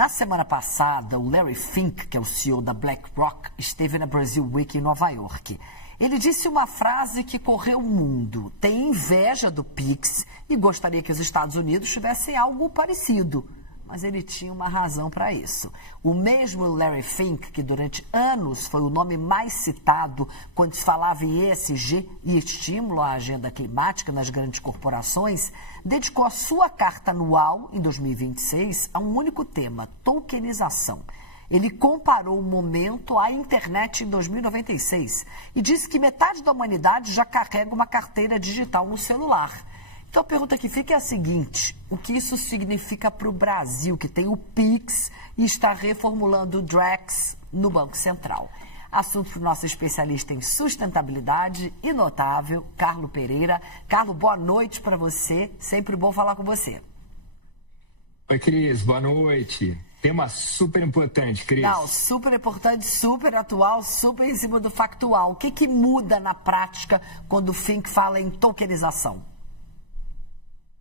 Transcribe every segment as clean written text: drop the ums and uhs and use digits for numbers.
Na semana passada, o Larry Fink, que é o CEO da BlackRock, esteve na Brazil Week em Nova York. Ele disse uma frase que correu o mundo. Tem inveja do Pix e gostaria que os Estados Unidos tivessem algo parecido. Mas ele tinha uma razão para isso. O mesmo Larry Fink, que durante anos foi o nome mais citado quando se falava em ESG e estímulo à agenda climática nas grandes corporações, dedicou a sua carta anual, em 2026, a um único tema: tokenização. Ele comparou o momento à internet em 2096 e disse que metade da humanidade já carrega uma carteira digital no celular. Então a pergunta que fica é a seguinte: o que isso significa para o Brasil, que tem o Pix e está reformulando o Drex no Banco Central? Assunto para o nosso especialista em sustentabilidade e notável, Carlo Pereira. Carlo, boa noite para você. Sempre bom falar com você. Oi, Cris. Boa noite. Tema super importante, Cris. Não, super importante, super atual, super em cima do factual. O que muda na prática quando o Fink fala em tokenização?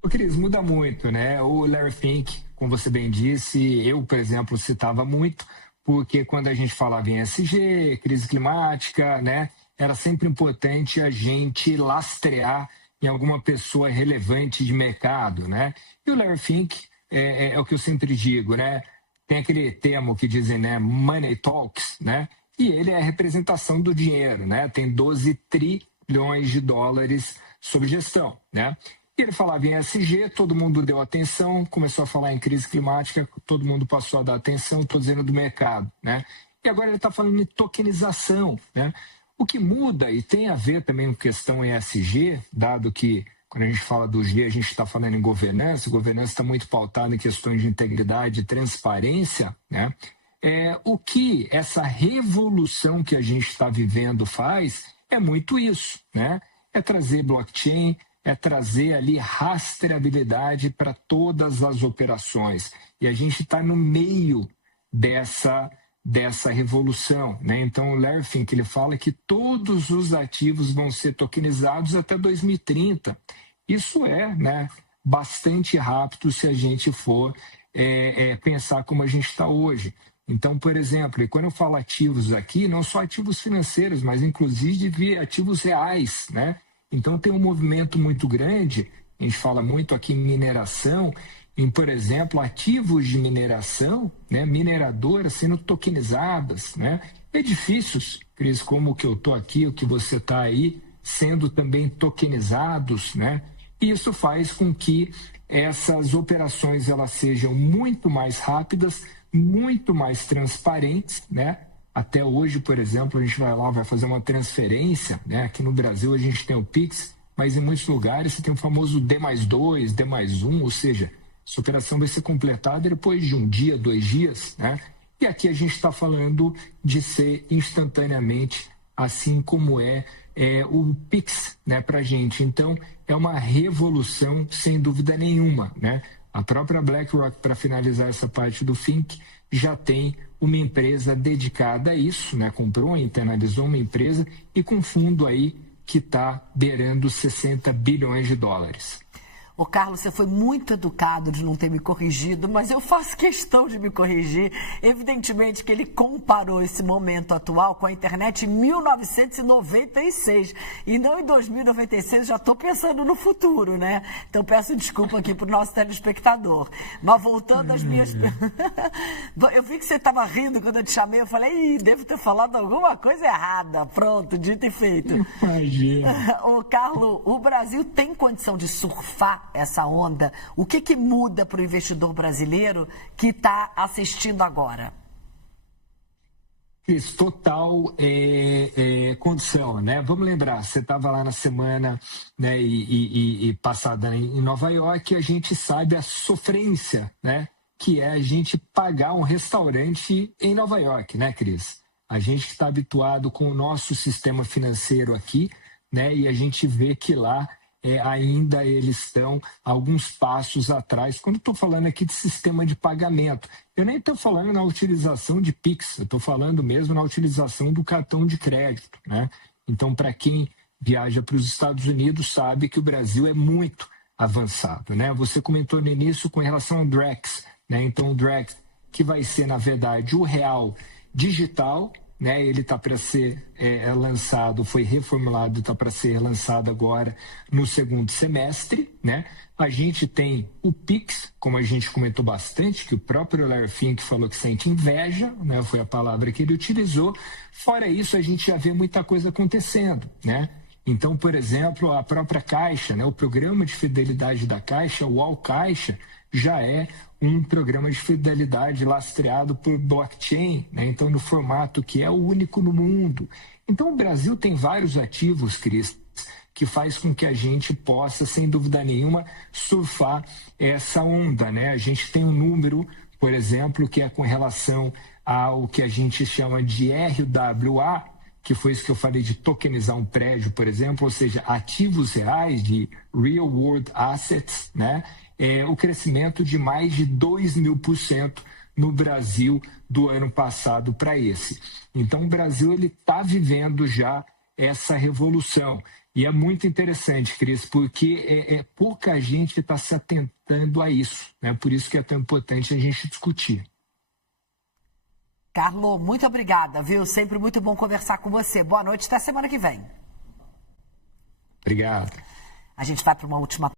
Cris, muda muito, né? O Larry Fink, como você bem disse, eu, por exemplo, citava muito, porque quando a gente falava em ESG, crise climática, né, era sempre importante a gente lastrear em alguma pessoa relevante de mercado, né? E o Larry Fink é o que eu sempre digo, né? Tem aquele termo que dizem, né, money talks, né? E ele é a representação do dinheiro, né? Tem 12 trilhões de dólares sob gestão, né? E ele falava em ESG, todo mundo deu atenção, começou a falar em crise climática, todo mundo passou a dar atenção, estou dizendo do mercado, né? E agora ele está falando em tokenização, né? O que muda, e tem a ver também com questão em ESG, dado que quando a gente fala do G, a gente está falando em governança está muito pautada em questões de integridade e transparência, né? O que essa revolução que a gente está vivendo faz é muito isso, né? É trazer blockchain, é trazer ali rastreabilidade para todas as operações. E a gente está no meio dessa revolução, né? Então, o Larry Fink, ele fala que todos os ativos vão ser tokenizados até 2030. Isso é, né, bastante rápido se a gente for pensar como a gente está hoje. Então, por exemplo, quando eu falo ativos aqui, não só ativos financeiros, mas inclusive ativos reais, né? Então, tem um movimento muito grande, a gente fala muito aqui em mineração, em, por exemplo, ativos de mineração, né, mineradoras sendo tokenizadas, né, edifícios, Cris, como o que eu estou aqui, o que você está aí, sendo também tokenizados, né, e isso faz com que essas operações elas sejam muito mais rápidas, muito mais transparentes, né. Até hoje, por exemplo, a gente vai lá, vai fazer uma transferência, né? Aqui no Brasil a gente tem o Pix, mas em muitos lugares você tem o famoso D+2, D+1, ou seja, essa operação vai ser completada depois de 1 dia, 2 dias, né? E aqui a gente está falando de ser instantaneamente, assim como o Pix, né, para a gente. Então, é uma revolução, sem dúvida nenhuma, né? A própria BlackRock, para finalizar essa parte do Fink, já tem uma empresa dedicada a isso, né? Comprou, internalizou uma empresa e com fundo aí que está beirando 60 bilhões de dólares. Ô, Carlos, você foi muito educado de não ter me corrigido, mas eu faço questão de me corrigir. Evidentemente que ele comparou esse momento atual com a internet em 1996 e não em 2096, já estou pensando no futuro, né? Então peço desculpa aqui para o nosso telespectador. Mas voltando às minhas... Eu vi que você estava rindo quando eu te chamei, eu falei, devo ter falado alguma coisa errada. Pronto, dito e feito. Imagina. Ô, Carlos, o Brasil tem condição de surfar essa onda? O que muda para o investidor brasileiro que está assistindo agora? Isso, total condição, né? Vamos lembrar, você estava lá na semana, né, e passada em Nova York, a gente sabe a sofrência, né, que é a gente pagar um restaurante em Nova York, né, Cris? A gente está habituado com o nosso sistema financeiro aqui, né, e a gente vê que lá ainda eles estão alguns passos atrás. Quando estou falando aqui de sistema de pagamento, eu nem estou falando na utilização de Pix, eu estou falando mesmo na utilização do cartão de crédito, né? Então, para quem viaja para os Estados Unidos, sabe que o Brasil é muito avançado, né? Você comentou no início com relação ao Drex, né? Então, o Drex que vai ser, na verdade, o real digital, né? Ele está para ser lançado, foi reformulado, está para ser lançado agora no segundo semestre, né? A gente tem o Pix, como a gente comentou bastante, que o próprio Larry Fink falou que sente inveja, né? Foi a palavra que ele utilizou. Fora isso, a gente já vê muita coisa acontecendo, né? Então, por exemplo, a própria Caixa, né? O programa de fidelidade da Caixa, o All Caixa, já é um programa de fidelidade lastreado por blockchain, né? Então, no formato que é o único no mundo. Então, o Brasil tem vários ativos, Cris, que faz com que a gente possa, sem dúvida nenhuma, surfar essa onda, né? A gente tem um número, por exemplo, que é com relação ao que a gente chama de RWA, que foi isso que eu falei de tokenizar um prédio, por exemplo, ou seja, ativos reais, de real world assets, né? O crescimento de mais de 2.000% no Brasil do ano passado para esse. Então, o Brasil está vivendo já essa revolução. E é muito interessante, Cris, porque pouca gente está se atentando a isso, né? Por isso que é tão importante a gente discutir. Carlo, muito obrigada, viu? Sempre muito bom conversar com você. Boa noite, até semana que vem. Obrigado. A gente vai para uma última...